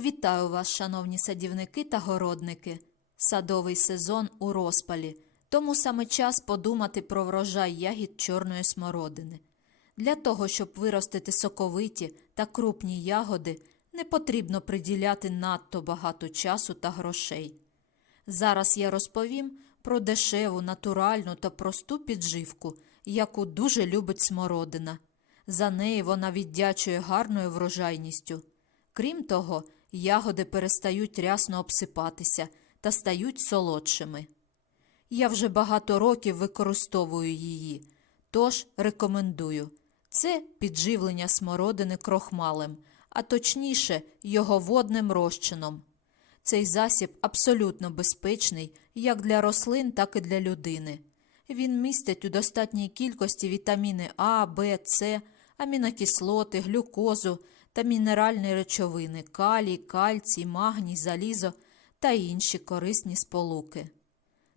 Вітаю вас, шановні садівники та городники. Садовий сезон у розпалі, тому саме час подумати про врожай ягід чорної смородини. Для того, щоб виростити соковиті та крупні ягоди, не потрібно приділяти надто багато часу та грошей. Зараз я розповім про дешеву, натуральну та просту підживку, яку дуже любить смородина. За неї вона віддячує гарною врожайністю. Крім того, ягоди перестають рясно обсипатися та стають солодшими. Я вже багато років використовую її, тож рекомендую. Це підживлення смородини крохмалем, а точніше його водним розчином. Цей засіб абсолютно безпечний як для рослин, так і для людини. Він містить у достатній кількості вітаміни А, Б, С, амінокислоти, глюкозу та мінеральні речовини калій, кальцій, магній, залізо та інші корисні сполуки.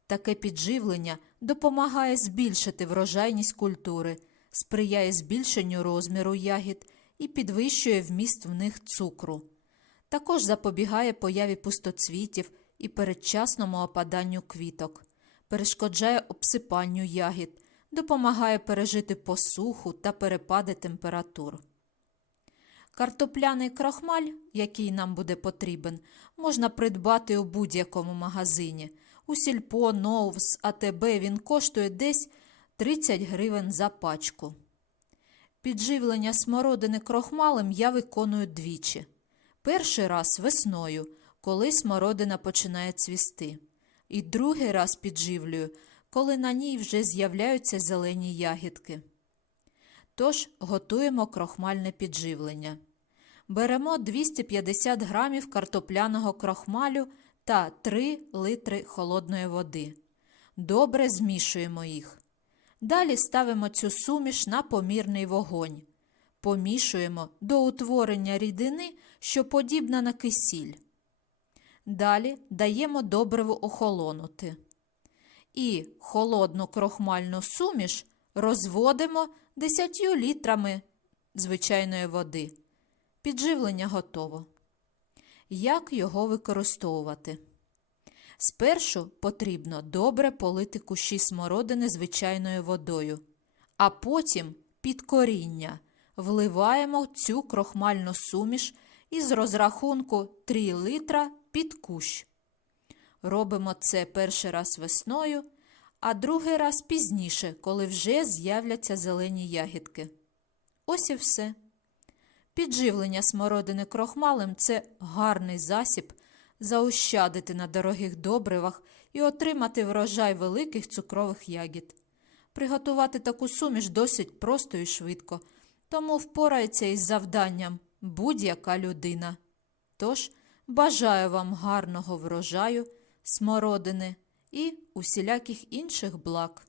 Таке підживлення допомагає збільшити врожайність культури, сприяє збільшенню розміру ягід і підвищує вміст в них цукру. Також запобігає появі пустоцвітів і передчасному опаданню квіток, перешкоджає обсипанню ягід, допомагає пережити посуху та перепади температур. Картопляний крохмаль, який нам буде потрібен, можна придбати у будь-якому магазині. У сільпо, Новс, АТБ він коштує десь 30 гривень за пачку. Підживлення смородини крохмалем я виконую двічі. Перший раз весною, коли смородина починає цвісти. І другий раз підживлюю, коли на ній вже з'являються зелені ягідки. Тож готуємо крохмальне підживлення. Беремо 250 грамів картопляного крохмалю та 3 литри холодної води. Добре змішуємо їх. Далі ставимо цю суміш на помірний вогонь. Помішуємо до утворення рідини, що подібна на кисіль. Далі даємо добриво охолонути. І холодну крохмальну суміш розводимо 10 літрами звичайної води. Підживлення готово. Як його використовувати? Спершу потрібно добре полити кущі смородини звичайною водою, а потім під коріння вливаємо цю крохмальну суміш із розрахунку 3 литра під кущ. Робимо це перший раз весною, а другий раз пізніше, коли вже з'являться зелені ягідки. Ось і все. Підживлення смородини крохмалем це гарний засіб заощадити на дорогих добривах і отримати врожай великих цукрових ягід. Приготувати таку суміш досить просто і швидко, тому впорається із завданням будь-яка людина. Тож бажаю вам гарного врожаю, смородини і усіляких інших благ.